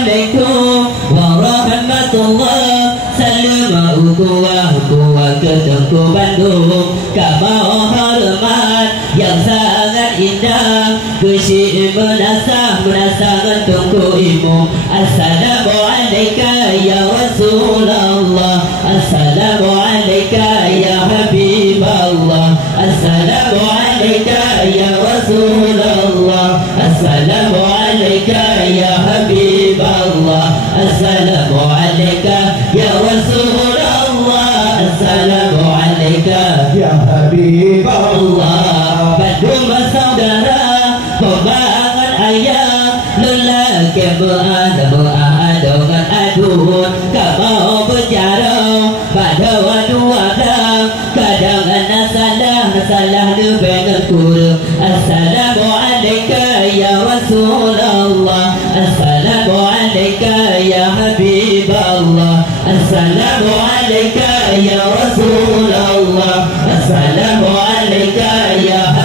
Assalamualaikum warahmatullahi wabarakatuh. Kuah ketengku Bandung, kamu hormat yang sangat indah, kesyik menasah tungku imum. Assalamualaikum ya Rasulullah, Assalamualaikum ya Habiballah, Assalamualaikum ya Rasulullah, Assalamualaikum ya Habiballah, Assalamualaikum ya Rasulullah, Assalamualaikum ya Habiballah. Bandung bersaudara, pembangun ayah, lelaki dengan adun, kamu berjarah pada wadu-wada, kadang salah lebih kurang. Assalamualaikum ya Rasulullah, Assalamualaikum ya Habiballah, Assalamualaikum ya Rasulullah, Assalamualaikum ya